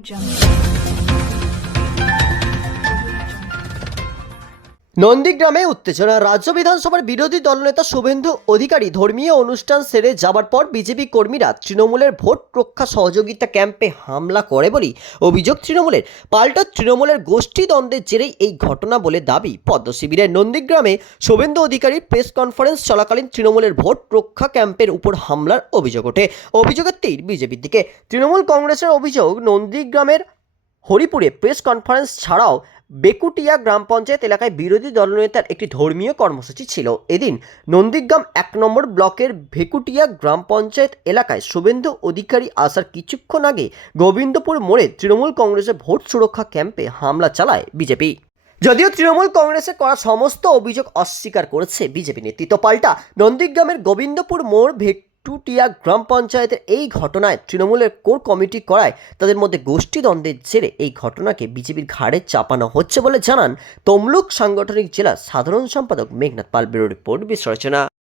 jump. নন্দীগ্রামে উত্তেজনা। রাজ্য বিধানসভার বিরোধী দলনেতা শুভেন্দু অধিকারী ধর্মীয় অনুষ্ঠান সেরে যাবার পর বিজেপি কর্মীরা তৃণমূলের ভোট রক্ষা সহযোগিতা ক্যাম্পে হামলা করে বলেই অভিযোগ তৃণমূলের। পাল্টা তৃণমূলের গোষ্ঠী দ্বন্দ্বের জেরেই এই ঘটনা বলে দাবি পদ্ম শিবিরের নন্দীগ্রামে শুভেন্দু অধিকারীর প্রেস কনফারেন্স চলাকালীন তৃণমূলের ভোট রক্ষা ক্যাম্পের উপর হামলার অভিযোগ ওঠে। অভিযোগের তীর বিজেপির দিকে। তৃণমূল কংগ্রেসের অভিযোগ, নন্দীগ্রামের হরিপুরে প্রেস কনফারেন্স ছাড়াও বেকুটিয়া গ্রাম পঞ্চায়েত এলাকায় বিরোধী দলনেতার একটি ধর্মীয় কর্মসূচি ছিল। এদিন নন্দীগ্রাম এক নম্বর ব্লকের ভেকুটিয়া গ্রাম পঞ্চায়েত এলাকায় শুভেন্দু অধিকারী আসার কিছুক্ষণ আগে গোবিন্দপুর মোড়ে তৃণমূল কংগ্রেসের ভোট সুরক্ষা ক্যাম্পে হামলা চালায় বিজেপি। যদিও তৃণমূল কংগ্রেসের করা সমস্ত অভিযোগ অস্বীকার করেছে বিজেপি নেতৃত্ব পাল্টা, নন্দীগ্রামের গোবিন্দপুর মোড় ভেটুটিয়া গ্রাম পঞ্চায়েতের এই ঘটনায় তৃণমূলের কোর কমিটি করায় তাদের মধ্যে গোষ্ঠীদ্বন্দ্বের জেরে এই ঘটনাকে বিজেপির ঘাড়ে চাপানো হচ্ছে বলে জানান তমলুক সাংগঠনিক জেলা সাধারণ সম্পাদক মেঘনাথ পাল, ব্যুরো রিপোর্ট বিশ্লেষণা